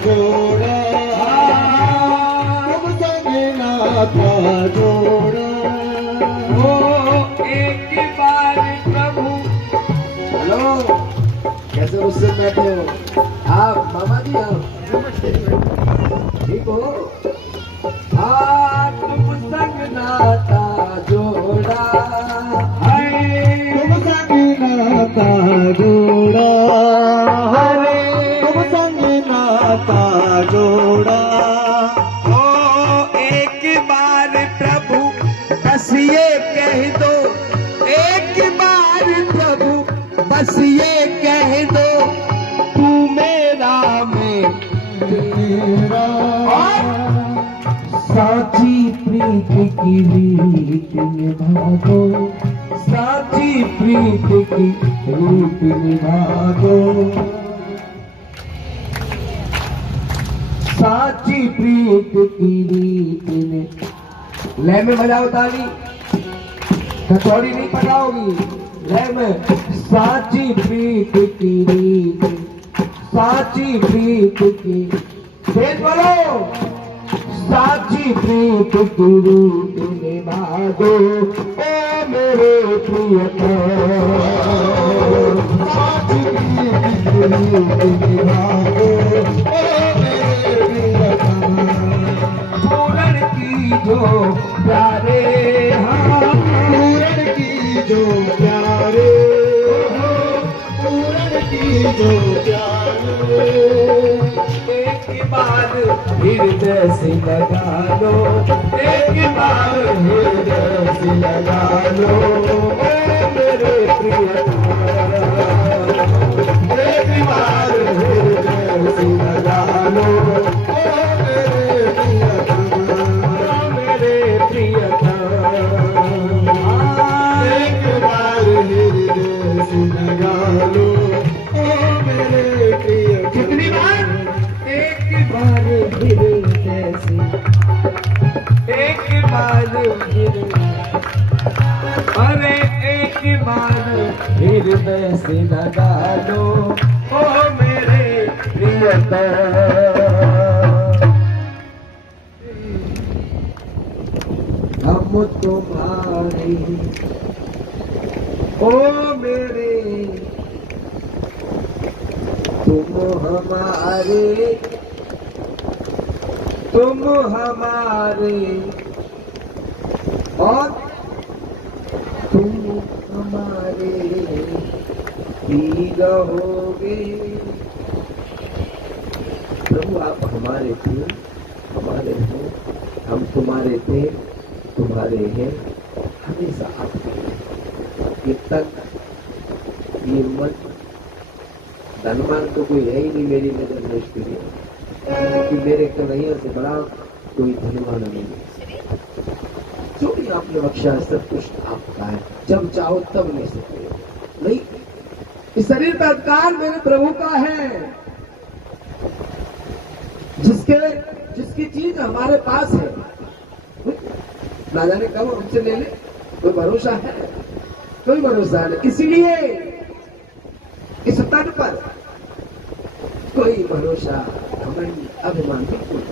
जोड़ा, तुम संग नाता जोड़ा। ओ एक बार प्रभु। हेलो, कैसे उससे बैठे हो आप मामा जी? आप ठीक हो? तुम संग नाता जोड़ा, तुम संग नाता जोड़ा, तुम संग नाता जोड़ा। ओ एक बार प्रभु बस ये कह दो, एक बार प्रभु बस ये कह दो, तू मेरा मैं तेरा साची प्रीत की रीत निभा दो, साची प्रीत की रीत निभा दो, साची प्रीत की रीत ने। लय में बजाओ ताली, हथौड़ी नहीं पकाओगी। लय में साची प्रीत की रीत, साची प्रीत की। तेज बोलो। साची प्रीत की रीत निभा दो, ओ मेरे प्रियतम। साची प्रीत की रीत निभा दो, ओ मेरे प्रियतम। पूरन की जो प्यारे, हाँ पूरन की जो प्यारे, पूरन की जो प्यारे। एक बार हृदय से लगा लो, एक बार हृदय से लगा लो, ओ मेरे प्रियतम। एक बार हृदय से लगा लो, ओ मेरे प्रियतम। एक बार हृदय से लगा लो, ओ मेरे प्रिय। कितनी बार? एक बार हृदय से, एक बार हृदय, अरे एक बार हृदय से लगा लो, ओ मेरे प्रियतम। हम तुम्हारे, ओ मेरे, तुम हमारे, तुम हमारे, और तुम हमारे ही रहोगे। प्रभु आप हमारे थे, हमारे हो, हम तुम्हारे थे, तुम्हारे हैं, हमेशा आपके। ये तक, ये मन, धनवान तो कोई है ही नहीं मेरी नजर में इसके लिए, क्योंकि मेरे कन्हैया से बड़ा कोई धनवान नहीं। जो भी आपने बख्शा है सब कुछ आपका है, जब चाहो तब ले सकते हो। नहीं, इस शरीर का अधिकार मेरे प्रभु का है। जिसकी चीज हमारे पास है, ना जाने कब हमसे ले ले, कोई भरोसा है? कोई भरोसा नहीं। इसलिए इस तट पर कोई भरोसा, घमंड, अभिमान बिल्कुल।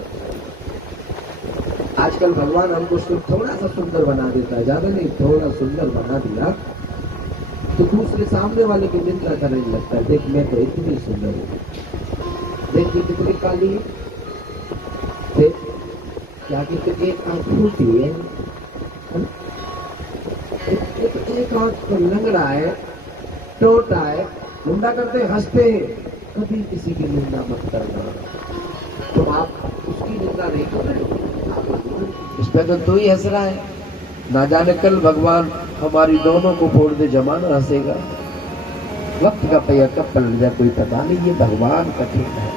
आजकल भगवान हमको थोड़ा सा सुंदर बना देता है, ज्यादा नहीं, थोड़ा सुंदर बना दिया तो दूसरे सामने वाले की निंदा करने लगता है। देख मैं तो इतनी सुंदर हूँ, देख ये कितनी काली है, देख क्या कहते एक आंख फूटी है, एक आंख तो लंगड़ा है, टोटा है, निंदा करते हंसते। कभी किसी की निंदा मत करना, तो आप उसकी निंदा नहीं कर रहे हो, इस पर तो ही हंस रहा है। ना जाने कल भगवान हमारी दोनों को फोड़ दे, जमाना हंसेगा। वक्त का पहिया कब पलट जाए कोई पता नहीं, ये भगवान कठिन है।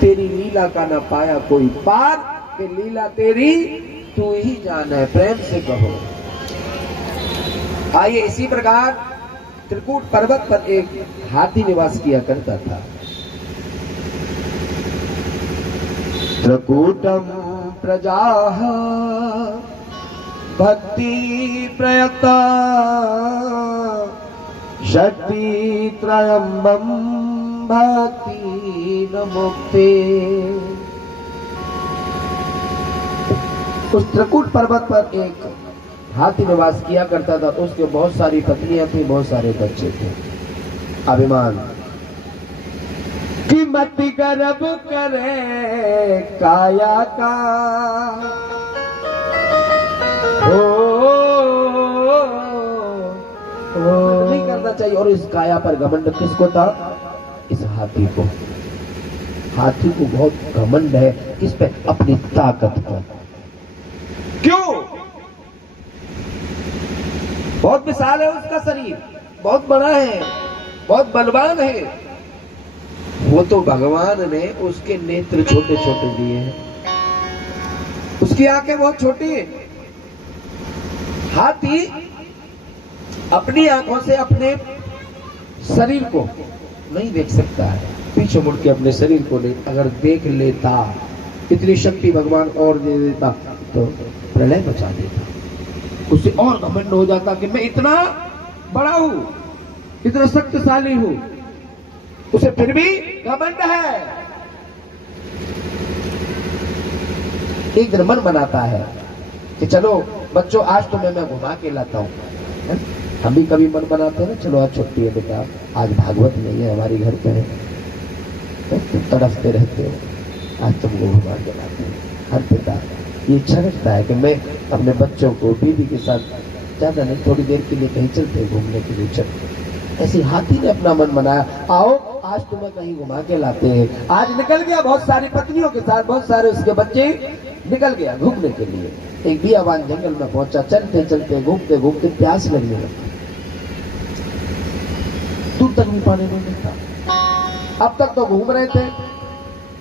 तेरी लीला का ना पाया कोई पार, कि लीला तेरी तू ही जान है, प्रेम से कहो। आइए, इसी प्रकार त्रिकूट पर्वत पर एक हाथी निवास किया करता था। त्रिकूटम प्रजा भक्ति प्रयता शक्ति त्रयम्बम भक्ति न मुक्ति। उस त्रिकूट पर्वत पर एक हाथी निवास किया करता था। उसके बहुत सारी पत्नियां थी, बहुत सारे बच्चे थे। अभिमान कीमत गर्भ करे काया का, नहीं करना चाहिए। और इस काया पर घमंड किसको था? इस हाथी को। हाथी को बहुत घमंड है किस पे? अपनी ताकत पर। क्यों? बहुत विशाल है उसका शरीर, बहुत बड़ा है, बहुत बलवान है। वो तो भगवान ने उसके नेत्र छोटे छोटे दिए हैं, उसकी आंखें बहुत छोटी है। हाथी अपनी आंखों से अपने शरीर को नहीं देख सकता है, पीछे मुड़ के अपने शरीर को अगर देख लेता, इतनी शक्ति भगवान और दे देता तो प्रलय मचा देता। उसे और घमंड हो जाता कि मैं इतना बड़ा हूं, इतना शक्तिशाली हूं, उसे फिर भी घमंड है। एक दिन मन बनाता है कि चलो बच्चों आज तो मैं घुमा के लाता हूं। हम भी कभी मन बनाते हैं ना, चलो आज छुट्टी है बेटा, आज भागवत नहीं है हमारे घर पे है, तो तड़पते रहते हो, आज तुमको घुमा के लाते हैं। हर पिता ये इच्छा रखता है कि मैं अपने बच्चों को बीवी के साथ ज्यादा नहीं, थोड़ी देर के लिए कहीं चलते घूमने के लिए चलते। ऐसी हाथी ने अपना मन बनाया, आओ आज तुम्हें कहीं घुमा के लाते हैं। आज निकल गया बहुत सारी पत्नियों के साथ, बहुत सारे उसके बच्चे, निकल गया घूमने के लिए। एक बियाबान जंगल में पहुंचा, चलते चलते घूमते घूमते प्यास लगने लगी, दूर तक भी पानी नहीं मिलता। अब तक तो घूम रहे थे,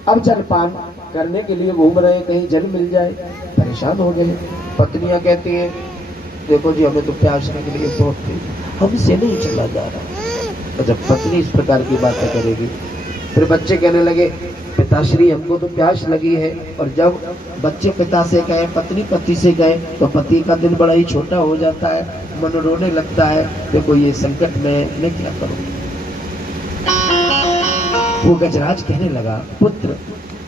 अब जलपान करने के लिए घूम रहे, कहीं जल मिल जाए, परेशान हो गए। पत्नियां कहती है देखो जी हमें तो प्यास लगने लगी बहुत थी, हमसे नहीं चला जा रहा। जब पत्नी इस प्रकार की बातें करेगी, फिर बच्चे कहने लगे पिताश्री हमको तो प्यास लगी है। और जब बच्चे पिता से कहे, पत्नी पति से कहे, तो पति का दिल बड़ा ही छोटा हो जाता है, मन रोने लगता है, देखो ये संकट में मैं क्या करूं। वो गजराज कहने लगा पुत्र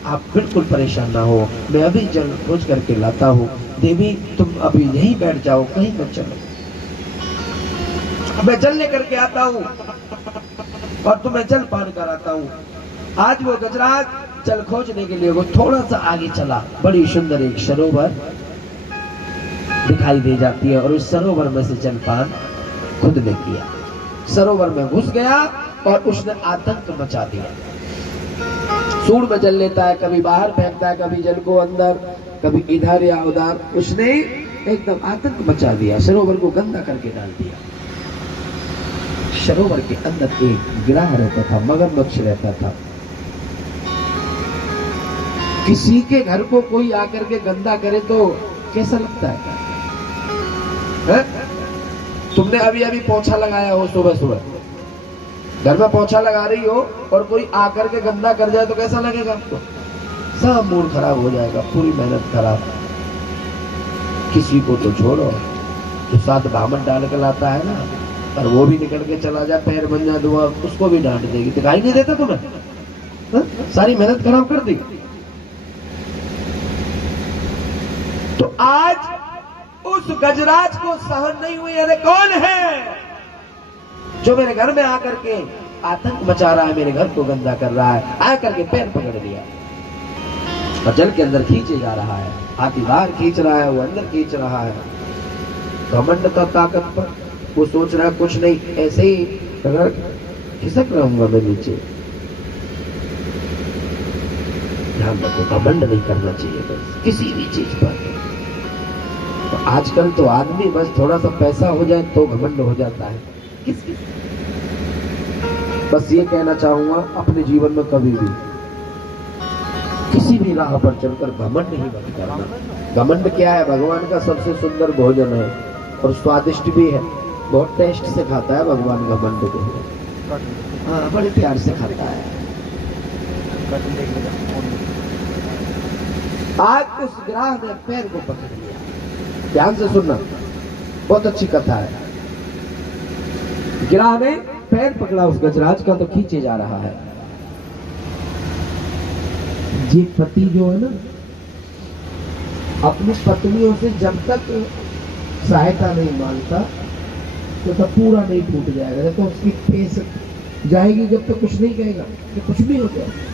आप बिल्कुल परेशान ना हो, मैं अभी जल खोज करके लाता हूँ। देवी तुम अभी यहीं बैठ जाओ, कहीं मत चलो, मैं जल लेकर के आता हूँ और तुम्हें जल पान कराता हूँ। आज वो गजराज जल खोजने के लिए वो थोड़ा सा आगे चला, बड़ी सुंदर एक सरोवर दिखाई दे जाती है और उस सरोवर में से जलपान खुद ने किया। सरोवर में घुस गया और उसने आतंक मचा दिया। सूंड में जल लेता है, कभी बाहर फेंकता है, कभी जल को अंदर, कभी इधर या उधर। उसने एकदम आतंक मचा दिया, सरोवर को गंदा करके डाल दिया। सरोवर के अंदर एक गिरह रहता था, मगरमच्छ रहता था। किसी के घर को कोई आकर के गंदा करे तो कैसा लगता है? तुमने अभी अभी पोछा लगाया हो, सुबह सुबह घर में पोछा लगा रही हो और कोई आकर के गंदा कर जाए तो कैसा लगेगा आपको? सब मूड खराब हो जाएगा, पूरी मेहनत खराब। किसी को तो छोड़ो, जो साथ बामन डाल कर लाता है ना, और वो भी निकल के चला जाए, पैर बन जाए दुआ, उसको भी डांट देगी। दिखाई नहीं देता तुम्हें? सारी मेहनत खराब कर दी। तो आज उस गजराज को सहन नहीं हुई, अरे कौन है जो मेरे घर में आकर के आतंक मचा रहा है, मेरे घर को गंदा कर रहा है। आकर के पैर पकड़ लिया और जल के अंदर खींचे जा रहा है। हाथी बाहर खींच रहा है, वो अंदर खींच रहा है। घमंड का ताकत पर वो सोच रहा है कुछ नहीं, ऐसे ही अगर खिसक रहूंगा मैं नीचे। ध्यान रखो, घमंड नहीं करना चाहिए बस किसी भी चीज पर। तो आजकल तो आदमी बस थोड़ा सा पैसा हो जाए तो घमंड हो जाता है। किसकी? बस ये कहना चाहूंगा, अपने जीवन में कभी भी किसी भी राह पर चलकर घमंड ही मत करना। घमंड क्या है? भगवान का सबसे सुंदर भोजन है और स्वादिष्ट भी है, बहुत टेस्ट से खाता है भगवान घमंड को। हाँ, बड़े प्यार से खाता है। आज उस ग्राह ने पैर को पकड़ लिया। ध्यान से सुनना, बहुत अच्छी कथा है। गिराह ने पैर पकड़ा उस गजराज का तो खींचे जा रहा है। ये पति जो है ना, अपनी पत्नियों से जब तक सहायता नहीं मांगता तो तब पूरा नहीं टूट जाएगा। जब तो उसकी फेस जाएगी, जब तक कुछ नहीं कहेगा तो कुछ भी हो जाएगा।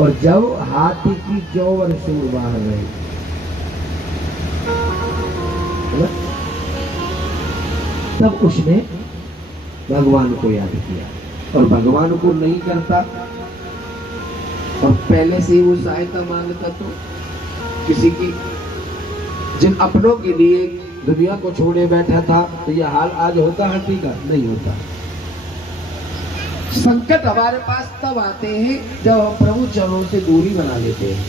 और जब हाथी की चौवर सूर बाहर रही, तब उसने भगवान को याद किया। और भगवान को नहीं करता और पहले से ही वो सहायता मांगता तो किसी की, जिन अपनों के लिए दुनिया को छोड़े बैठा था, तो यह हाल आज होता हाथी का? नहीं होता। संकट हमारे पास तब आते हैं जब हम प्रभु चरणों से दूरी बना लेते हैं।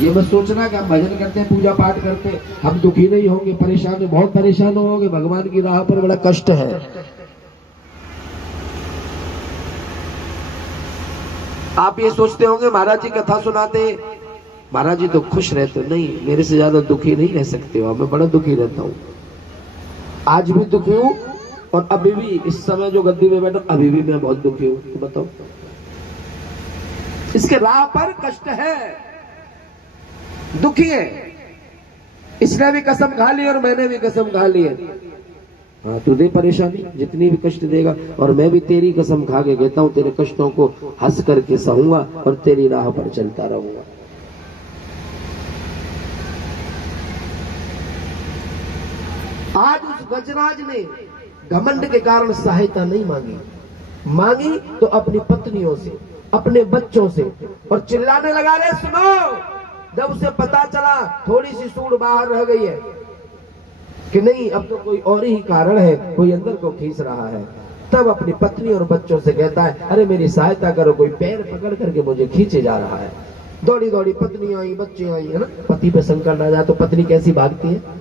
ये मत सोचना कि हम भजन करते हैं, पूजा पाठ करते हैं, हम दुखी नहीं होंगे, परेशान बहुत परेशान होंगे। भगवान की राह पर बड़ा कष्ट है। आप ये सोचते होंगे महाराज जी कथा सुनाते, महाराज जी तो खुश रहते। नहीं, मेरे से ज्यादा दुखी नहीं रह सकते हो। मैं बड़ा दुखी रहता हूँ, आज भी दुखी हूँ, और अभी भी इस समय जो गद्दी में बैठा अभी भी मैं बहुत दुखी हूँ। तो बताओ, इसके राह पर कष्ट है, दुखी है। इसने भी कसम खा ली और मैंने भी कसम खा ली है। हाँ, तू दे परेशानी, जितनी भी कष्ट देगा, और मैं भी तेरी कसम खा के कहता हूँ, तेरे कष्टों को हंस करके सहूंगा और तेरी राह पर चलता रहूंगा। आज उस गजराज ने घमंड के कारण सहायता नहीं मांगी तो अपनी पत्नियों से, अपने बच्चों से, और चिल्लाने लगा, रे सुनो। जब उसे पता चला थोड़ी सी सूढ़ बाहर रह गई है कि नहीं, अब तो कोई और ही कारण है, कोई अंदर को खींच रहा है, तब अपनी पत्नी और बच्चों से कहता है, अरे मेरी सहायता करो, कोई पैर पकड़ करके मुझे खींचे जा रहा है। दौड़ी दौड़ी पत्नी आई, बच्चे आई, है ना। पति पे संकट आ जाए तो पत्नी कैसी भागती है,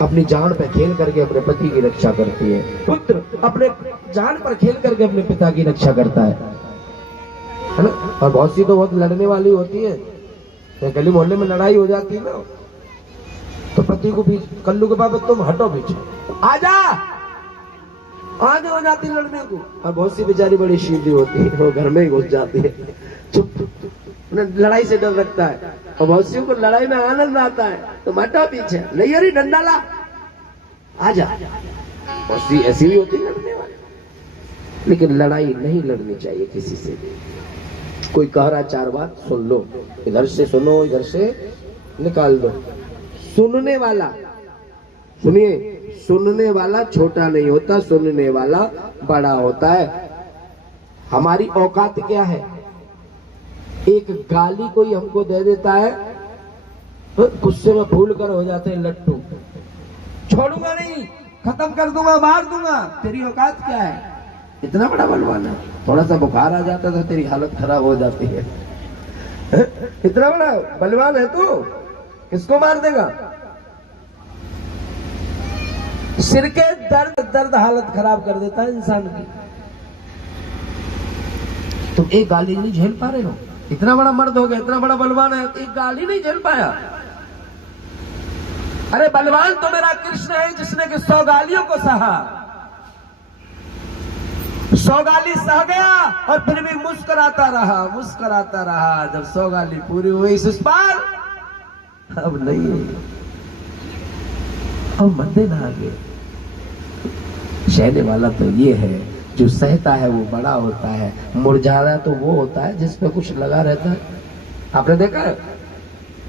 अपनी जान पे खेल करके अपने पति की रक्षा करती है। पुत्र अपने जान पर खेल करके अपने पिता की रक्षा करता है ना। और बहुत सी तो बहुत लड़ने वाली होती है, तो गली मोहल्ले में लड़ाई हो जाती है ना, तो पति को भी कल्लू के बाबा तुम हटो पीछे, आजा आगे हो जाती लड़ने को। और बहुत सी बेचारी बड़ी शीली होती है, वो घर में ही घुस जाती है, चुप, लड़ाई से डर लगता है। और बहुत सी को लड़ाई में आनंद आता है, तो हटो पीछे, नहीं अरे डंडा ला, आजा। बहुत सी ऐसी भी होती लड़ने वाली, लेकिन लड़ाई नहीं लड़नी चाहिए किसी से भी। कोई कह रहा चार बात सुन लो, इधर से सुनो, इधर से निकाल दो। सुनने वाला, सुनिए, सुनने वाला छोटा नहीं होता, सुनने वाला बड़ा होता है। हमारी औकात क्या है? एक गाली कोई हमको दे देता है तो गुस्से में फूल कर हो जाते हैं लट्टू, छोड़ूंगा नहीं, खत्म कर दूंगा, मार दूंगा। तेरी औकात क्या है? इतना बड़ा बलवान है। थोड़ा सा बुखार आ जाता तो तेरी हालत खराब हो जाती है। इतना बड़ा बलवान है तू, किसको मार देगा? सिर के दर्द हालत खराब कर देता है इंसान की। तुम एक गाली नहीं झेल पा रहे हो, इतना बड़ा मर्द हो गया, इतना बड़ा बलवान है, एक गाली नहीं झेल पाया। अरे बलवान तो मेरा कृष्ण है, जिसने कि 100 गालियों को सहा, 100 गाली सह गया और फिर भी मुस्कुराता रहा, मुस्कुराता रहा। जब 100 गाली पूरी हुई सुष्पाल, अब नहीं, अब मरने ना आगे। सहने वाला तो ये है, जो सहता है वो बड़ा होता है। मुरझाना तो वो होता है जिस पे कुछ लगा रहता है। आपने देखा है,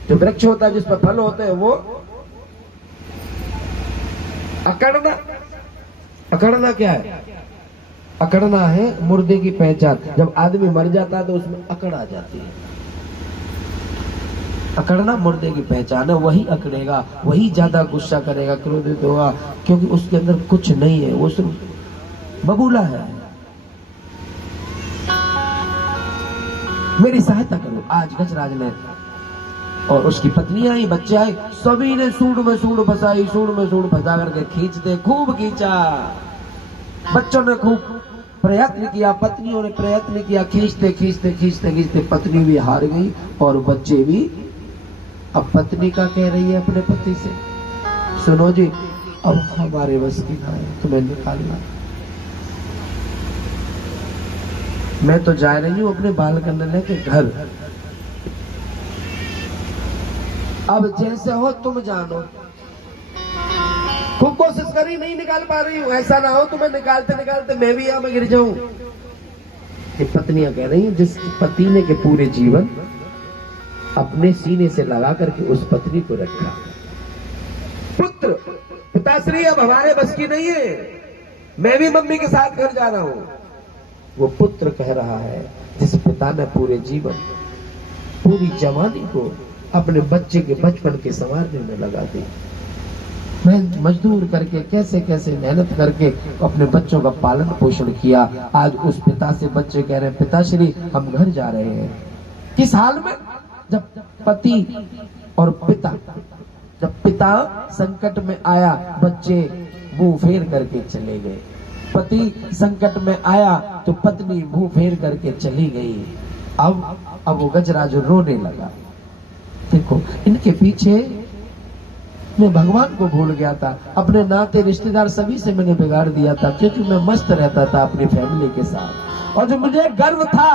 जो वृक्ष होता है जिस पर फल होते हैं वो अकड़ना। अकड़ना क्या है? अकड़ना है मुर्दे की पहचान। जब आदमी मर जाता है तो उसमें अकड़ आ जाती है। अकड़ना मुर्दे की पहचान है। वही अकड़ेगा, वही ज्यादा गुस्सा करेगा, क्रोधित होगा, क्योंकि उसके अंदर कुछ नहीं है, वो सिर्फ बबूला है। मेरी सहायता करो। आज गजराज ने और उसकी पत्नी आई, बच्चे आए, सभी ने सूंड में सूंड फंसाई, सूंड में सूंड फंसा करके खींचते, खूब खींचा। बच्चों ने खूब प्रयत्न किया, पत्नियों ने प्रयत्न किया, खींचते खींचते खींचते खींचते पत्नी भी हार गई और बच्चे भी। अब पत्नी का कह रही है अपने पति से, सुनो जी, अब हमारे बस की ना है, तुम्हें निकालना। मैं तो जा रही हूं अपने बाल करने के घर। अब जैसे हो तुम जानो। खूब कोशिश करी, नहीं निकाल पा रही हूं। ऐसा ना हो तुम्हें निकालते निकालते मैं भी यहां में गिर जाऊं। ये पत्नियां कह रही हैं जिस पति ने के पूरे जीवन अपने सीने से लगा करके उस पत्नी को रखा। पुत्र पिताश्री अब हमारे बस की नहीं है, मैं भी मम्मी के साथ घर जा रहा हूं। वो पुत्र कह रहा है जिस पिता ने पूरे जीवन पूरी जवानी को अपने बच्चे के बचपन के संवारने में लगा दी, मैं मजदूर करके कैसे कैसे मेहनत करके अपने बच्चों का पालन पोषण किया। आज उस पिता से बच्चे कह रहे हैं पिताश्री हम घर जा रहे हैं। किस हाल में? जब पति और पिता, जब पिता संकट में आया बच्चे मुंह फेर करके चले गए, पति संकट में आया तो पत्नी मुंह फेर करके चली गई। अब वो गजराज रोने लगा। देखो इनके पीछे मैं भगवान को भूल गया था, अपने नाते रिश्तेदार सभी से मैंने बिगाड़ दिया था, क्योंकि मैं मस्त रहता था अपनी फैमिली के साथ। और जो मुझे गर्व था,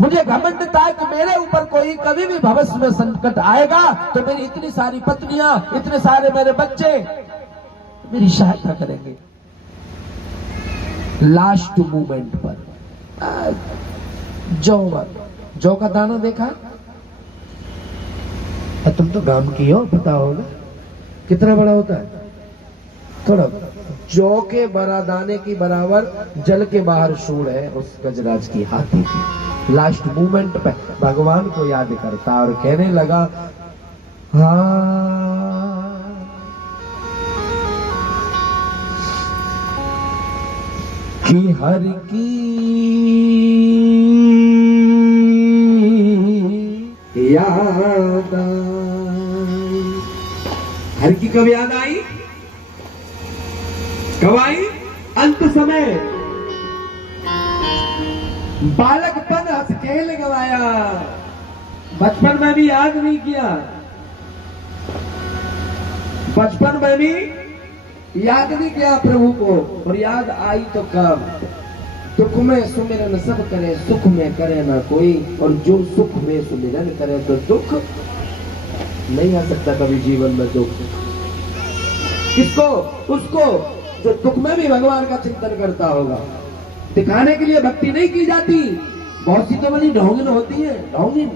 मुझे घमंड था कि मेरे ऊपर कोई कभी भी भविष्य में संकट आएगा तो मेरी इतनी सारी पत्नियां, इतने सारे मेरे बच्चे मेरी सहायता करेंगे। लास्ट मोमेंट पर जौ का दाना देखा? तुम तो गांव की हो, पता होगा कितना बड़ा होता है। थोड़ा जौ के दाने की बराबर जल के बाहर सूंड है उस गजराज की, हाथी की। लास्ट मोमेंट पे भगवान को याद करता और कहने लगा हाँ कि हर की याद आई। हर की कब याद आई? कब आई? अंत समय। बालकपन हंस खेल गवाया, बचपन में भी याद नहीं किया, बचपन में भी याद नहीं किया प्रभु को। और याद आई तो कब? दुख में सुमिरन सब करे, सुख में करे ना कोई। और जो सुख में सुमिरन करे तो दुख नहीं आ सकता कभी जीवन में। दुख किसको? उसको जो दुख में भी भगवान का चिंतन करता होगा। दिखाने के लिए भक्ति नहीं की जाती। बहुत सी तो बड़ी ढोंगिन होती है, ढोंगिन।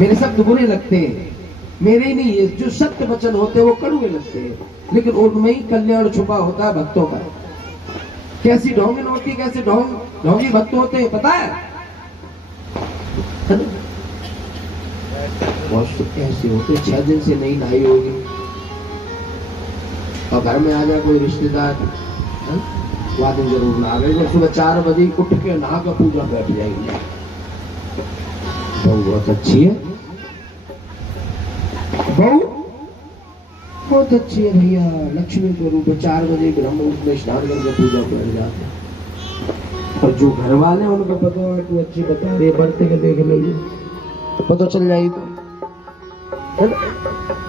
मेरे शब्द बुरे लगते हैं, मेरे ही नहीं है, जो सत्य वचन होते हैं वो कड़वे लगते हैं, लेकिन उनमें ही कल्याण छुपा होता है भक्तों का। कैसी ढोंगिन होती है, कैसे ढोंगी भक्त होते हैं पता है? बहुत ऐसे होते 6 दिन से नहीं नहाई होगी और घर में आ जाए कोई रिश्तेदार, वादिन जरूर नहा गए। सुबह 4 बजे उठ के नहा कर पूजा बैठ जाएगी। बहू बहुत अच्छी है, बहू बहुत अच्छी है भैया, लक्ष्मी के रूप में 4 बजे ब्रह्म मुहूर्त में स्नान करके पूजा बैठ जाते हैं। और जो घर वाले उनको पता है तू अच्छी बता रही, बढ़ते के देख लो तो पता चल जाएगी तो, है ना?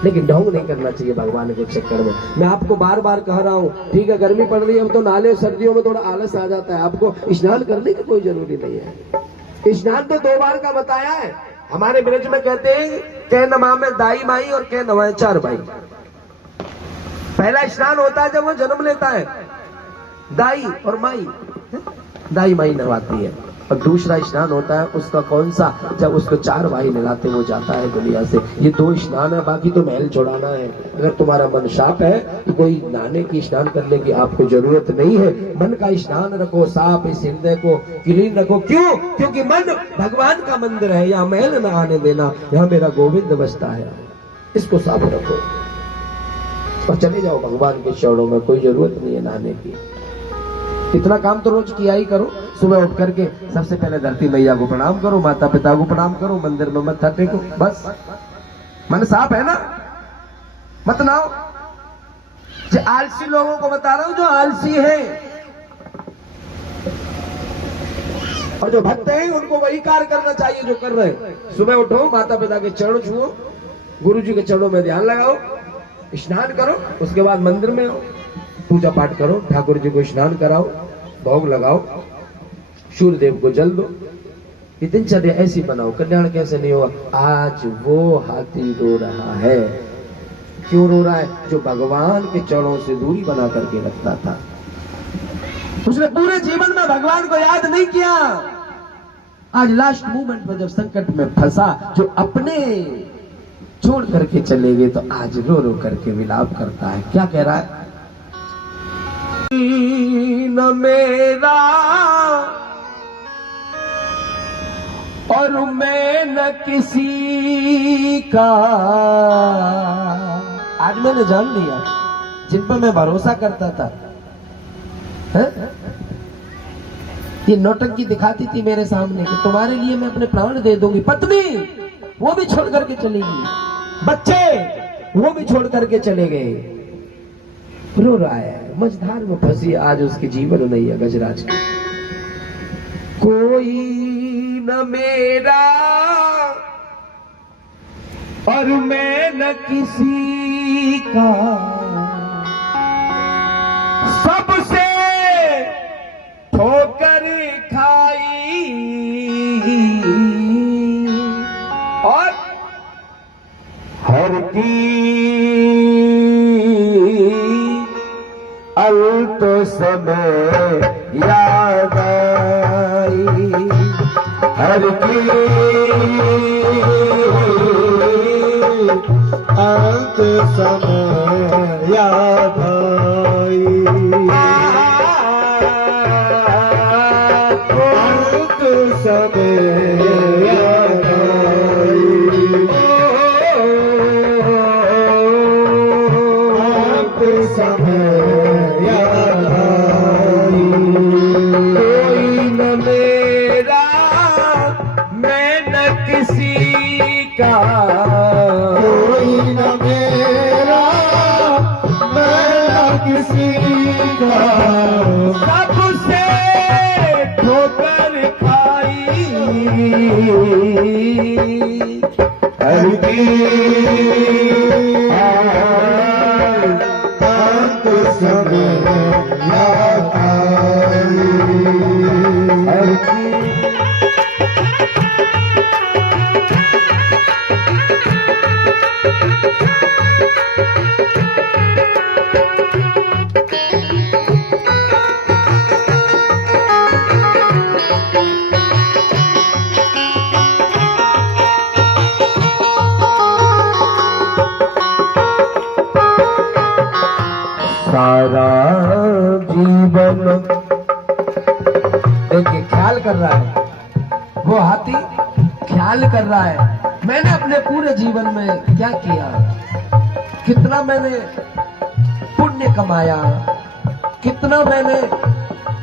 लेकिन ढोंग नहीं करना चाहिए भगवान के चक्कर में। मैं आपको बार बार कह रहा हूँ, ठीक है गर्मी पड़ रही है, अब तो नाले सर्दियों में थोड़ा आलस आ जाता है, आपको स्नान करने की कोई जरूरी नहीं है। स्नान तो 2 बार का बताया है। हमारे ब्रज में कहते हैं कह नमा में दाई माई और कह नवाए 4 भाई। पहला स्नान होता है जब वो जन्म लेता है, दाई और माई, दाई माई नहलाती है। और दूसरा स्नान होता है उसका कौन सा? जब उसको 4 भाई नहलाते वो जाता है दुनिया से। ये 2 स्नान है, बाकी तो महल छोड़ाना है। अगर तुम्हारा मन साफ है तो कोई नहाने की, स्नान करने की आपको जरूरत नहीं है। मन का स्नान रखो, साफ इस हृदय को क्लीन रखो। क्यों? क्योंकि मन भगवान का मंदिर है, यहाँ महल न आने देना, यहाँ मेरा गोविंद बसता है, इसको साफ रखो और चले जाओ भगवान के चरणों में। कोई जरूरत नहीं है नहाने की। इतना काम तो रोज किया ही करो। सुबह उठ करके सबसे पहले धरती मैया को प्रणाम करो, माता पिता को प्रणाम करो, मंदिर में मत्था टेको, बस। मन साफ है ना? मत नाओ। जो आलसी लोगों को बता रहा हूं, जो आलसी है और जो भक्त हैं उनको वही कार्य करना चाहिए जो कर रहे हैं। सुबह उठो, माता पिता के चरण छुओ, गुरु जी के चरणों में ध्यान लगाओ, स्नान करो, उसके बाद मंदिर में आओ, पूजा पाठ करो, ठाकुर जी को स्नान कराओ, भोग लगाओ, सूर्यदेव को जल दो। ये दिनचर्या ऐसी बनाओ, कल्याण कैसे नहीं होगा। आज वो हाथी रो रहा है, क्यों रो रहा है? जो भगवान के चरणों से दूरी बना करके रखता था, उसने पूरे जीवन में भगवान को याद नहीं किया। आज लास्ट मोमेंट पर जब संकट में फंसा, जो अपने छोड़ करके चले गए, तो आज रो रो करके विलाप करता है। क्या कह रहा है? न मेरा और मैं न किसी का। आज मैंने जान लिया जिन पर मैं भरोसा करता था, है? ये नौटंकी दिखाती थी मेरे सामने कि तुम्हारे लिए मैं अपने प्राण दे दूंगी। पत्नी वो भी छोड़ करके चली गई, बच्चे वो भी छोड़ करके चले गए। रो रहा है, मझधार में फंसी आज उसकी जीवन नहीं है गजराज की। कोई न मेरा और मैं न किसी का, सबसे ठोकर खाई और हर की अंत समय याद आई, हर की अंत समय याद आई, अंत समय याद आई, अंत समय याद आई। कोई न मेरा मैं न किसी का, कोई न मेरा मैं न किसी का, सबसे ठोकर खाई हर की अंत समय याद आई, हर की सारा जीवन। देखिए ख्याल कर रहा है वो हाथी, ख्याल कर रहा है मैंने अपने पूरे जीवन में क्या किया, कितना मैंने पुण्य कमाया, कितना मैंने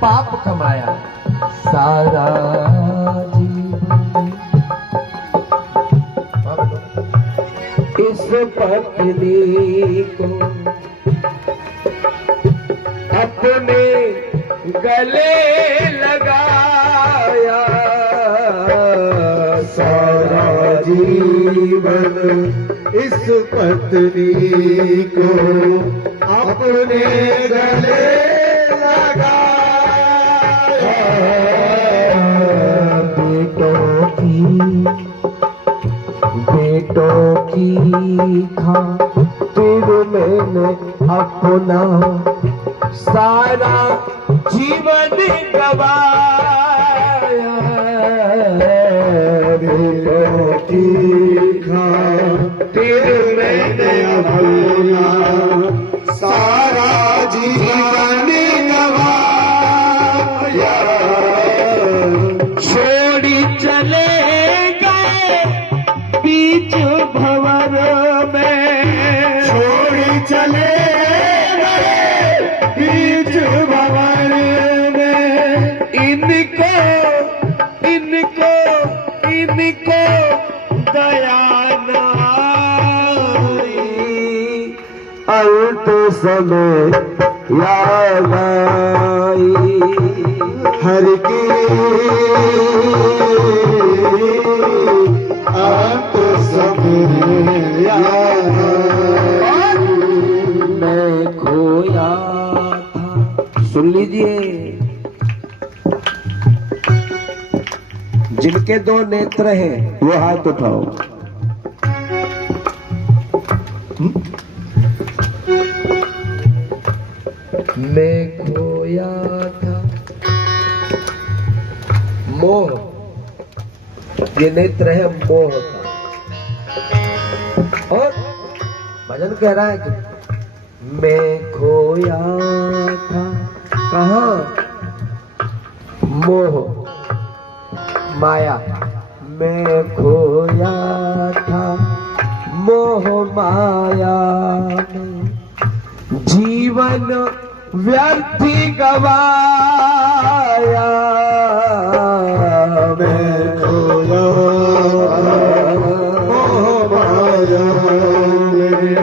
पाप कमाया। सारा जीवन इस पत्नी को अपने गले लगाया, सारा जीवन इस पत्नी को अपने गले लगाया, बेटों की खातिर मैंने अपना सारा जीवन गवाया, बेटों की खातिर मैंने अपना सारा जीवन गवाया, छोड़ी चले गए बीच भंवर में, छोड़ी चले गए बीच भंवर में, इनको इनको इनको दया न आई, अंत समय याद आई, हर की अंत समय याद आई। मैं खोया था। सुन लीजिए जिनके दो नेत्र हैं वो हाथ उठाओ। मैं खोया था मोह, ये नेत्र है मोह का। और भजन कह रहा है कि मैं खोया था कहाँ, मोह माया, मैं खोया था मोह माया में, जीवन व्यर्थी गवाया, मैं खोया मोह माया में,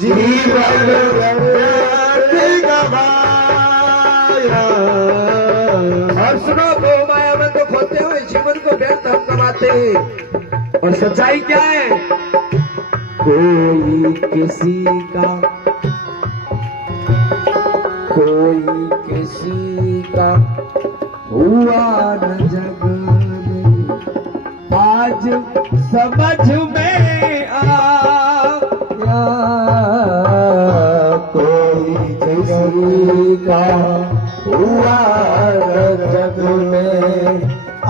जीवन व्यर्थी गवाया। और सुनो, मोह माया में तो खोते हुए जीवन को व्यर्थ हम कमाते हैं। और सच्चाई क्या है? कोई किसी का, कोई किसी का हुआ न जग में, आज समझ में आया। कोई किसी का हुआ न जग में,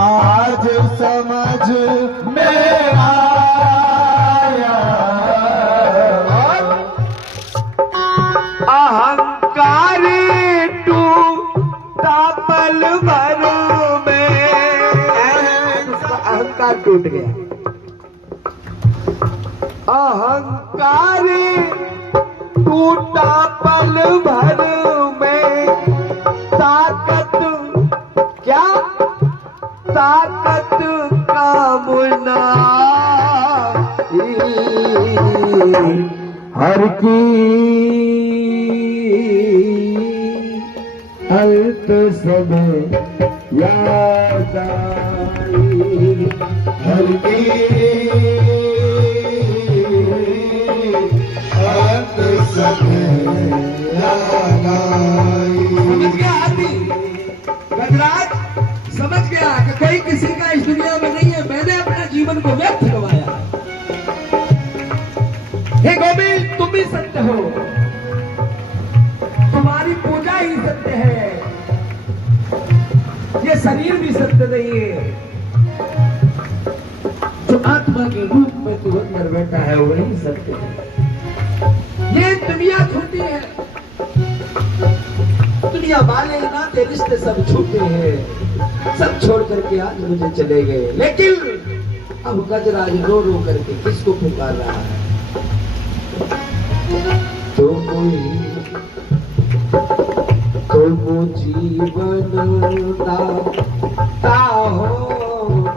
आज समझ में आया। अहंकारी टूटा पल भर में, अहंकार टूट गया। अहंकारी टूटा पल भर में, ताकत क्या, ताकत कामना हर की अंत समय याद आई, हर की अंत समय याद आई। समझ गया आदमी, गजराज समझ गया कि कोई किसी का इस दुनिया में नहीं है, मैंने अपना जीवन को व्यर्थ गवाया। हे गोविंद, तुम ही सत्य हो, तुम्हारी पूजा ही सत्य है, ये शरीर भी सत्य नहीं है। जो आत्मा के रूप में तू अंदर बैठा है वही सत्य है। ये दुनिया छोटी है, दुनिया वाले नाते रिश्ते सब छूटे हैं, सब छोड़ करके आज मुझे चले गए। लेकिन अब गजराज रो रो करके किसको पुकार रहा है? तुम जीवन दाता हो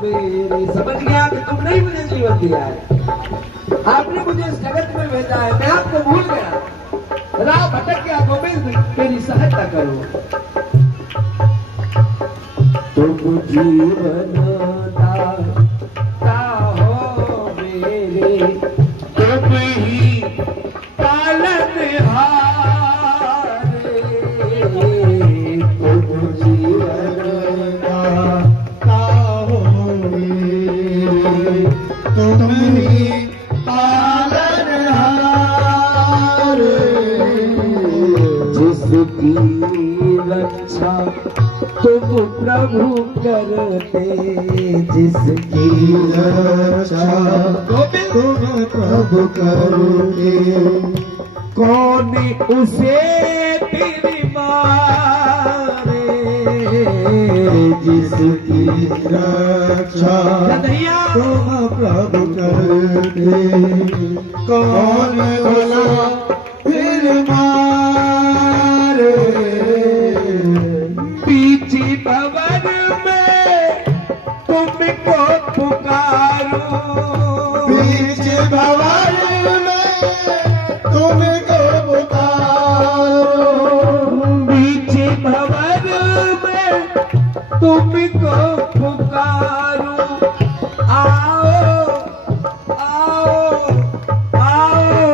मेरे। समझ गया कि तुम नहीं मुझे जीवन दिया है, आपने मुझे इस जगत में भेजा है, मैं आपको भूल गया, राह भटक गया। गोविंद, मेरी सहायता करो। तुम जीवन दाता हो मेरे, तुम ही पालनहारे, तुम जीवन दाता हो मेरे, तुम ही पालनहारे, जिसकी रक्षा तुम प्रभु करते, जिसकी रक्षा तुम प्रभु करोगे, कौन उसे फिर मारे, जिसकी रक्षा तुम प्रभु करते, कौन भला फिर मारे। पीछे भवन में तुमको पुकारो, पीछे भवन में तुमको पुकारो, पीछे भवन में तुमको पुकारो। आओ आओ आओ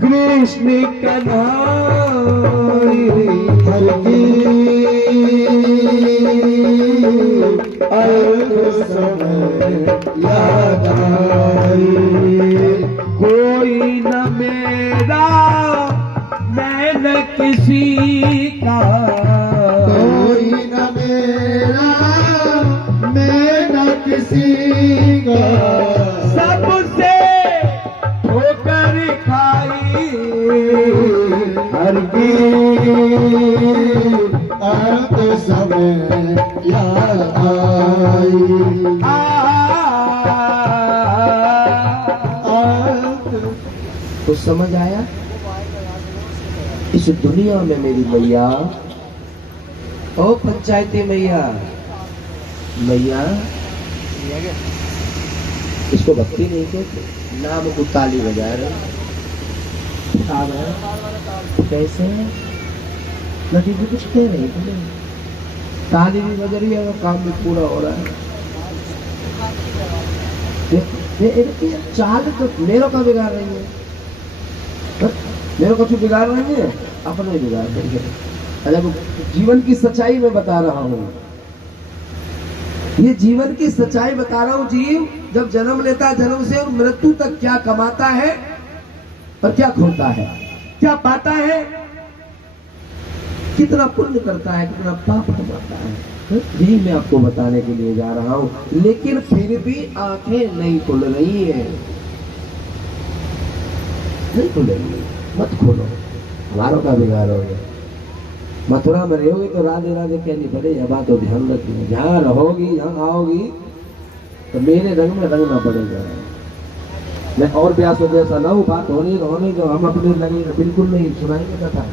कृष्ण कन्हैया, हर की अंत समय समय याद आई। तो समझ आया, इस दुनिया में मेरी मैया, ओ पंचायती मैया, मैया इसको भक्ति नहीं कहते, नाम को ताली बजा रहे। कैसे लगी भी कुछ कह रही थी, ताली भी बज रही है और काम भी पूरा हो रहा है। ये चाल तो मेरे का बिगाड़ रही है, मेरे को कुछ बिगाड़ रही है, अपने बिगाड़ रही है। अरे जीवन की सच्चाई में बता रहा हूँ, ये जीवन की सच्चाई बता रहा हूँ। जीव जब जन्म लेता है, जन्म से मृत्यु तक क्या कमाता है और क्या खोता है, क्या पाता है, कितना पुण्य करता है, कितना पाप कमाता है, यही मैं आपको बताने के लिए जा रहा हूँ। लेकिन फिर भी आंखें नहीं खुल रही है, नहीं खुलेंगी, मत खोलो, हमारों का बिगाड़ोगे। मथुरा में रहोगे तो राधे राधे कहनी पड़े, यह बात तो ध्यान रखिए। जहाँ रहोगी, जहाँ आओगी तो मेरे रंग में रंगना पड़ेगा। मैं और ब्यास हो जैसा ना हो, बात होने दो, हम अपने लगे बिल्कुल नहीं सुनाएंगे कथा।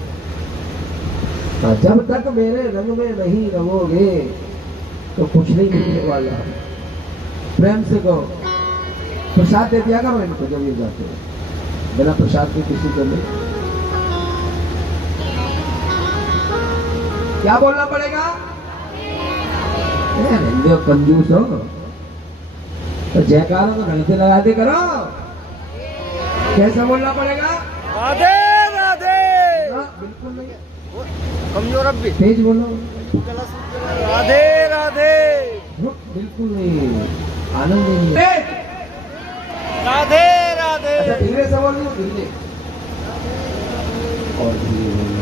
जब तक मेरे रंग में नहीं रहोगे तो कुछ नहीं मिलने वाला। प्रेम से कहो, प्रसाद दे दिया करो इनको जब ये जाते हैं, बिना प्रसाद के किसी को नहीं। क्या बोलना पड़ेगा? कंजूस हो तो जयकारा तो ढंग से लगा दे करो। कैसा बोलना पड़ेगा? राधे राधे। बिल्कुल नहीं, कमजोर अब भी तेज बोलो। राधे राधे। बिल्कुल नहीं, आनंद नहीं। राधे राधे। अच्छा धीरे से बोल, धीरे और धीरे बोलो।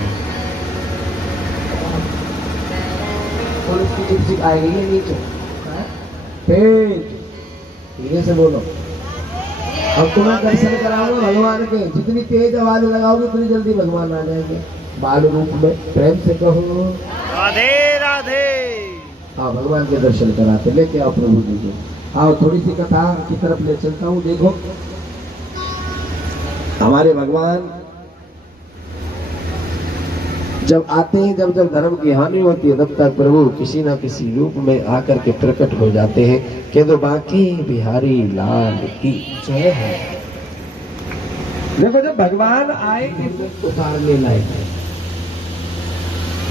पुलिस की लिपस्टिक आएगी ये नीचे, तेज धीरे से बोलो। अब तुम्हें दर्शन कराऊंगा भगवान के, जितनी तेज आवाज लगाओगे उतनी जल्दी भगवान आ जाएंगे बाल रूप में। प्रेम से कहो राधे राधे। हाँ, भगवान के दर्शन कराते, लेके आओ प्रभु जी को। आओ थोड़ी सी कथा की तरफ ले चलता हूँ। देखो हमारे भगवान जब आते हैं, जब जब धर्म की हानि होती है, तब तक प्रभु किसी न किसी रूप में आकर के प्रकट हो जाते हैं। कह दो बाकी बिहारी लाल की जय है। देखो जब भगवान आए उतारने लायक,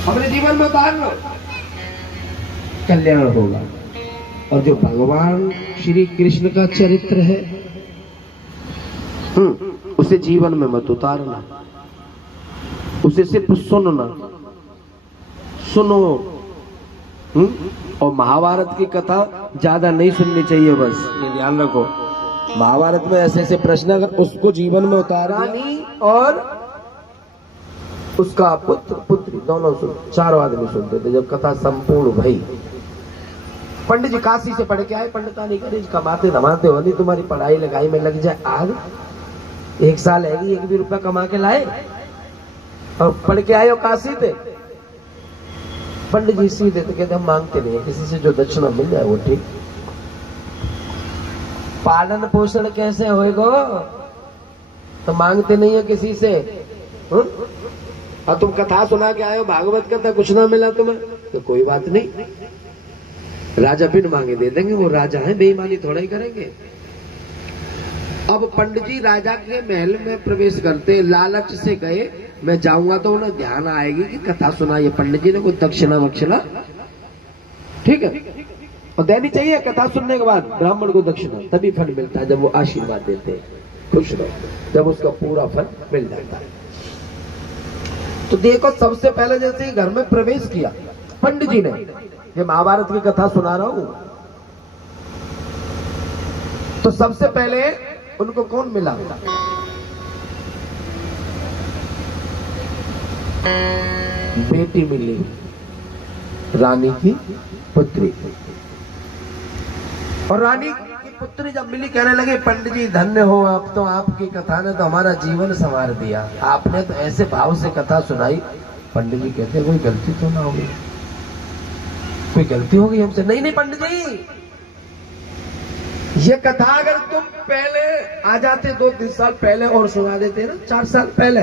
अपने जीवन में उतार लो, कल्याण होगा। और जो भगवान श्री कृष्ण का चरित्र है, उसे जीवन में मत उतारना, उसे सिर्फ सुनना, सुनो। और महाभारत की कथा ज्यादा नहीं सुननी चाहिए, बस ये ध्यान रखो। महाभारत में ऐसे ऐसे प्रश्न, अगर उसको जीवन में उतारा और उसका पुत्र पुत्री दोनों सुन, चारों आदमी सुनते थे। जब कथा संपूर्ण भई, पंडित जी काशी से पढ़ के आए, पंडितानी करे, कमाते धमाते हो नहीं, तुम्हारी पढ़ाई लगाई में लग जाए आग। 1 साल है, 1 भी रुपया कमा के लाए और पढ़ के आए हो काशी पे। पंडित जी सीधे तो कहते हम मांगते नहीं, किसी से जो दक्षिणा मिल जाए वो ठीक। पालन पोषण कैसे होएगा, तो मांगते नहीं है किसी से। और तुम कथा सुना के आए हो, भागवत कथा, कुछ ना मिला तुम्हें तो कोई बात नहीं, राजा बिन मांगे दे देंगे, वो राजा है, बेईमानी थोड़ा ही करेंगे। अब पंडित जी राजा के महल में प्रवेश करते, लालच से गए, मैं जाऊंगा तो उन्हें ध्यान आएगी कि कथा सुना ये पंडित जी ने, कोई दक्षिणा वक्षिणा ठीक है, और देनी चाहिए। कथा सुनने के बाद ब्राह्मण को दक्षिणा तभी फल मिलता है जब वो आशीर्वाद देते हैं, खुश रहो, जब उसका पूरा फल मिल जाता है। तो देखो सबसे पहले जैसे ही घर में प्रवेश किया पंडित जी ने, ये महाभारत की कथा सुना रहा हूं, तो सबसे पहले उनको कौन मिला? बेटी मिली, रानी की पुत्री। और रानी की पुत्री जब मिली, कहने लगे पंडित जी धन्य हो आप, तो आपकी कथा ने तो हमारा जीवन संवार दिया, आपने तो ऐसे भाव से कथा सुनाई। पंडित जी कहते कोई गलती तो ना होगी, कोई गलती हो गई हमसे। नहीं नहीं पंडित जी, ये कथा अगर तुम पहले आ जाते 2-3 साल पहले और सुना देते ना, 4 साल पहले,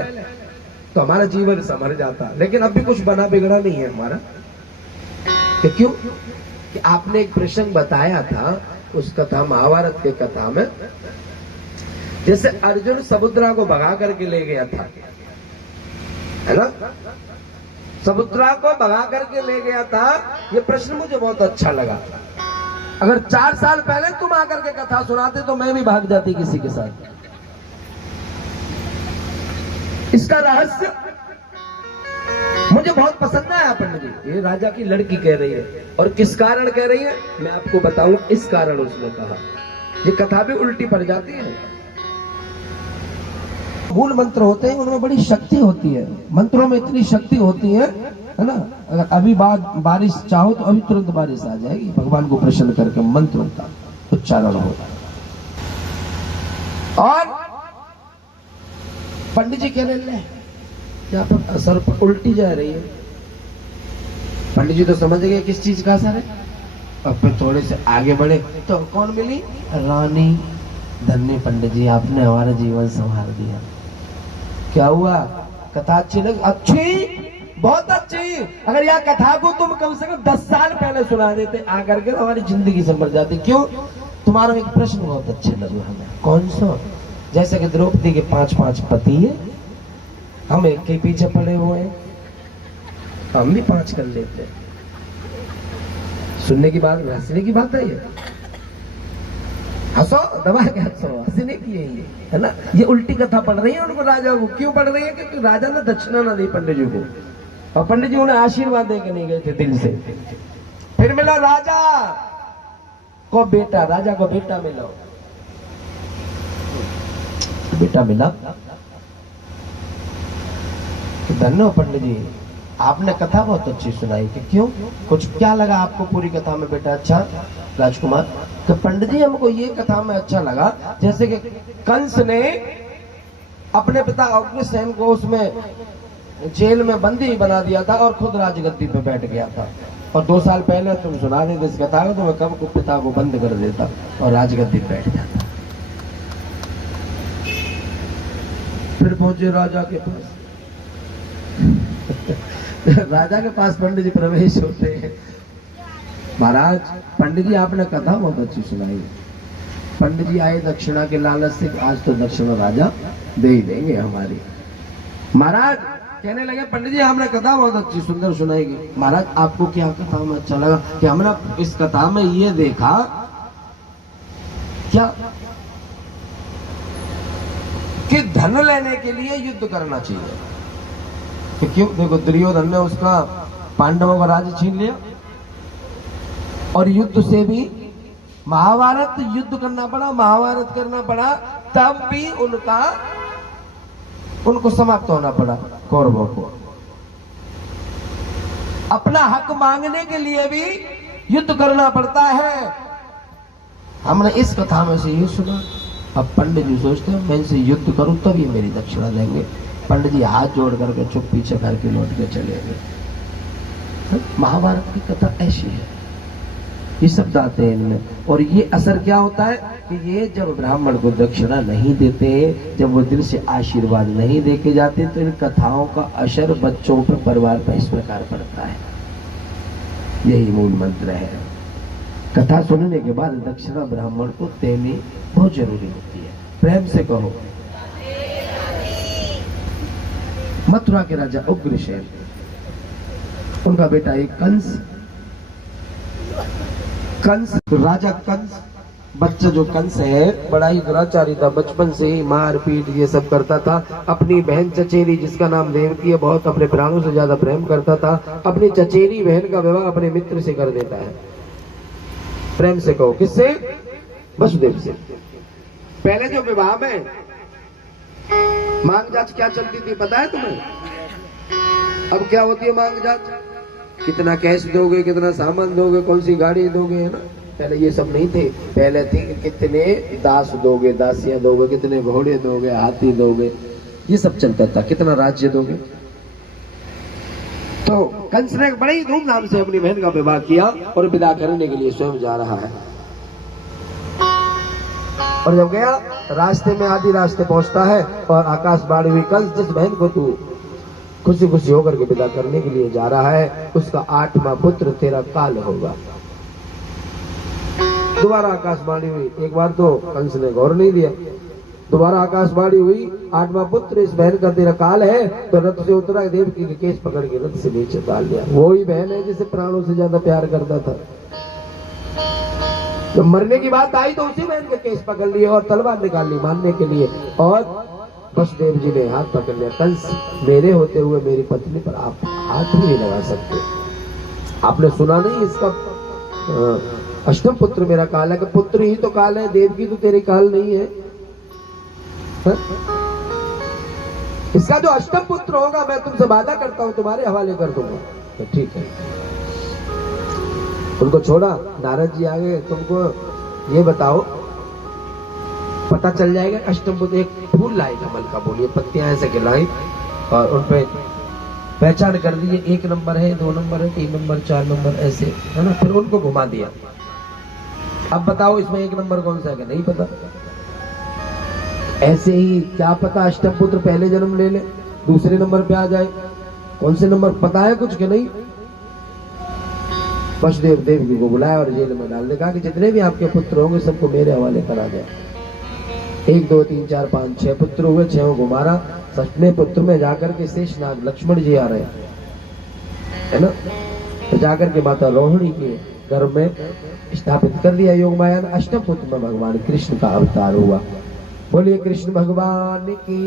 तो हमारा जीवन संभल जाता। लेकिन अभी कुछ बना बिगड़ा नहीं है हमारा। तो क्यों? कि आपने एक प्रसंग बताया था उस कथा, महाभारत के कथा में, जैसे अर्जुन समुद्रा को भगा करके ले गया था, है ना? समुद्रा को भगा करके ले गया था। ये प्रश्न मुझे बहुत अच्छा लगा। अगर 4 साल पहले तुम आकर के कथा सुनाते तो मैं भी भाग जाती किसी के साथ। इसका रहस्य मुझे बहुत पसंद आया पंडित जी। ये राजा की लड़की कह रही है, और किस कारण कह रही है मैं आपको बताऊंगा। इस कारण उसने कहा। ये कथा भी उल्टी पड़ जाती है। मूल मंत्र होते हैं, उनमें बड़ी शक्ति होती है। मंत्रों में इतनी शक्ति होती है ना? अगर अभी बाद बारिश चाहो तो अभी तुरंत बारिश आ जाएगी, भगवान को प्रसन्न करके मंत्रों का उच्चारण होगा। और पंडित जी कहने लगे यहाँ पर असर पर उल्टी जा रही है। पंडित जी तो समझ गए किस चीज का असर है। अब फिर थोड़े से आगे बढ़े तो कौन मिली? रानी। धन्य पंडित जी, आपने हमारा जीवन संभाल दिया। क्या हुआ? कथा अच्छी लगी? अच्छी, बहुत अच्छी। अगर यह कथा को तुम कम से कम 10 साल पहले सुना देते आकर के, हमारी जिंदगी संभल जाती। क्यों? तुम्हारा एक प्रश्न बहुत अच्छे लगे हमें। कौन सा? जैसे कि द्रौपदी के 5 पति है, हम एक के पीछे पड़े हुए हैं, हम भी 5 कर लेते हैं। सुनने की बात, हंसने की बात है ये। हंसो, दबा के हंसो, हंसने की है ना? ये उल्टी कथा पढ़ रही है उनको, राजा को। क्यों पढ़ रही है? क्योंकि राजा ने दक्षिणा ना दी पंडित जी को, और पंडित जी उन्हें आशीर्वाद दे के नहीं गए थे दिल से। फिर मिला राजा को बेटा, राजा को बेटा मिला, बेटा मिला। धन्य हो पंडित जी, आपने कथा बहुत अच्छी सुनाई। कि क्यों? कुछ क्या लगा आपको पूरी कथा में बेटा अच्छा? राजकुमार, तो पंडित जी हमको ये कथा में अच्छा लगा, जैसे कि कंस ने अपने पिता अग्निसेन को उसमें जेल में बंदी बना दिया था और खुद राजगद्दी पे बैठ गया था। और 2 साल पहले तुम सुना देते इस कथा को तो मैं कब को पिता को बंद कर देता और राजगद्दी पे बैठ जाता। फिर पहुंचे राजा के पास। राजा के पास पंडित जी प्रवेश होते हैं। महाराज, पंडित जी आपने कथा बहुत अच्छी सुनाई। पंडित जी आए दक्षिणा के लालच से, आज तो दक्षिणा राजा दे ही देंगे हमारी। महाराज कहने लगे पंडित जी हमने कथा बहुत अच्छी सुंदर सुनाई। महाराज आपको क्या कथा में अच्छा लगा? कि हमने इस कथा में ये देखा क्या कि धन लेने के लिए युद्ध करना चाहिए। कि क्यों? देखो दुर्योधन ने उसका पांडवों का राज्य छीन लिया, और युद्ध से भी महाभारत युद्ध करना पड़ा, महाभारत करना पड़ा, तब भी उनको समाप्त होना पड़ा कौरवों को। अपना हक मांगने के लिए भी युद्ध करना पड़ता है। हमने इस कथा में से ये सुना। अब पंडित जी सोचते हैं मैं इनसे युद्ध करूं तब ये मेरी दक्षिणा देंगे। पंडित जी हाथ जोड़ करके चुप पीछे घर के लौट के चले गए। महाभारत की कथा ऐसी है, ये शब्द आते हैं इनमें। और ये असर क्या होता है कि ये जब ब्राह्मण को दक्षिणा नहीं देते, जब वो दिल से आशीर्वाद नहीं देके जाते, तो इन कथाओं का असर बच्चों पर, परिवार पर इस प्रकार पड़ता है। यही मूल मंत्र है। कथा सुनने के बाद दक्षिणा ब्राह्मण को देनी बहुत जरूरी होती है। प्रेम से कहो। मथुरा के राजा उग्रसेन, उनका बेटा एक कंस, राजा कंस, बच्चा जो कंस है बड़ा ही दुराचारी था। बचपन से ही मार पीट ये सब करता था। अपनी बहन चचेरी जिसका नाम देवकी है, बहुत अपने प्राणों से ज्यादा प्रेम करता था। अपनी चचेरी बहन का विवाह अपने मित्र से कर देता है। प्रेम से कहो। किससे? वसुदेव से। पहले जो विवाह में मांग जांच क्या चलती थी पता है तुम्हें? अब क्या होती है मांग जांच? कितना कैश दोगे, कितना सामान दोगे, कौन सी गाड़ी दोगे, है ना? पहले ये सब नहीं थे। पहले थी कितने दास दोगे, दासियां दोगे, कितने घोड़े दोगे, हाथी दोगे, ये सब चलता था। कितना राज्य दोगे। तो कंस ने बड़े ही धूमधाम से अपनी बहन का विवाह किया और विदा करने के लिए स्वयं जा रहा है। और जब गया रास्ते में आधी रास्ते पहुंचता है और आकाशवाणी हुई, कंस जिस बहन को तू खुशी खुशी होकर के विदा करने के लिए जा रहा है उसका 8वां पुत्र तेरा काल होगा। दोबारा आकाशवाणी हुई, एक बार तो कंस ने गौर नहीं दिया, दोबारा आकाशवाणी हुई 8वां पुत्र इस बहन का तेरा काल है। तो रथ से उतरा, देवकी के केस पकड़ के रथ से नीचे डाल दिया। वो ही बहन है जिसे प्राणों से ज्यादा प्यार करता था। तो मरने की बात आई तो उसी बहन के केस पकड़ लिए और तलवार निकाल ली मारने के लिए। और वसुदेव जी ने हाथ पकड़ लिया, कंस मेरे होते हुए मेरी पत्नी पर आप हाथ नहीं लगा सकते। आपने सुना नहीं इसका 8वां पुत्र मेरा काल है, कि पुत्र ही तो काल है, देवकी तो तेरी काल नहीं है। इसका जो 8वां पुत्र होगा मैं तुमसे वादा करता हूं तुम्हारे हवाले कर दूंगा। तो ठीक है, उनको छोड़ा। नारद जी आ गए, तुमको ये बताओ पता चल जाएगा 8वां पुत्र। एक फूल लाए कमल का, बोलिए पत्तियां ऐसे गिलाई और उन पे पहचान कर दिए, 1 नंबर है, 2 नंबर है, 3 नंबर, 4 नंबर, ऐसे है ना। फिर उनको घुमा दिया। अब बताओ इसमें 1 नंबर कौन सा है? नहीं पता। ऐसे ही क्या पता 8वां पुत्र पहले जन्म ले ले, दूसरे नंबर पे आ जाए, कौन से नंबर पता है कुछ के नहीं। वसुदेव देवकी को बुलाया और जेल में डालने कहा कि जितने भी आपके पुत्र होंगे सबको मेरे हवाले करा जाए। 1 2 3 4 5 6 पुत्र हुए, 6 को मारा। 7वें पुत्र में जाकर के शेषनाग लक्ष्मण जी आ रहे है ना, तो जाकर के माता रोहिणी के गर्भ में स्थापित कर दिया योग माया ने। 8वें पुत्र में भगवान कृष्ण का अवतार हुआ। बोलिए कृष्ण भगवान की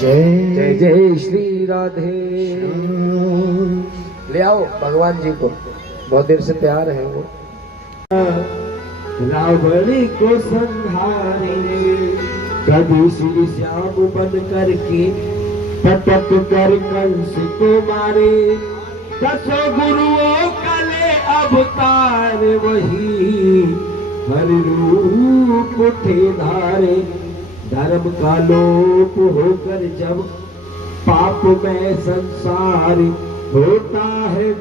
जय। जय जय श्री राधे। ले आओ भगवान जी को, बहुत देर से प्यार है वो। रावण को संहारे कभी श्री श्याम बन करके पटक कर कंस को मारे। 10 गुरुओं का ले अवतार वही हर रूप उठे धारे। धर्म का लोप होकर जब पाप में संसार होता है,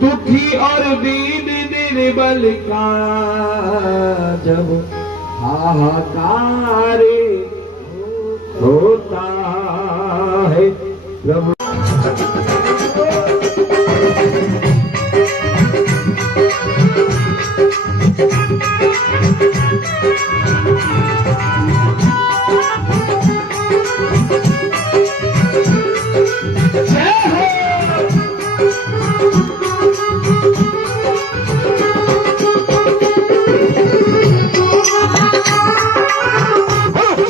दुखी और दीन निर्बल का जब हाहाकार होता है प्रभु।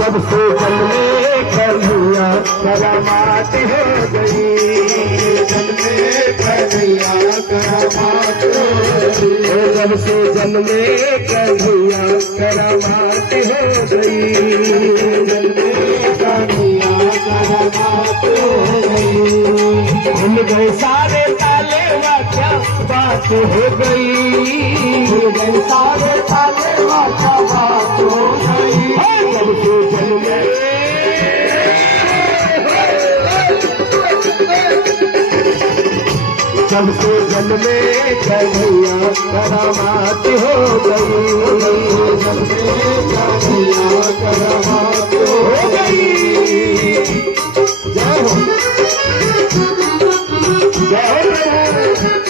सबसे जन्मे कन्हैया करामात हो गई। जन्मे कन्हैया करामात हो गई। सबसे जन्मे कन्हैया करामात हो गई। जन्मे कन्हैया करामात हो गई। भूल गए सारे ताले क्या बात हो गई। भूल गए सारे ताले क्या बात हो गई। सबसे जन्मे सबसे जन्मे कन्हैया करामात हो गई। जन्मे कन्हैया करामात हो गई। जय हो जय हो।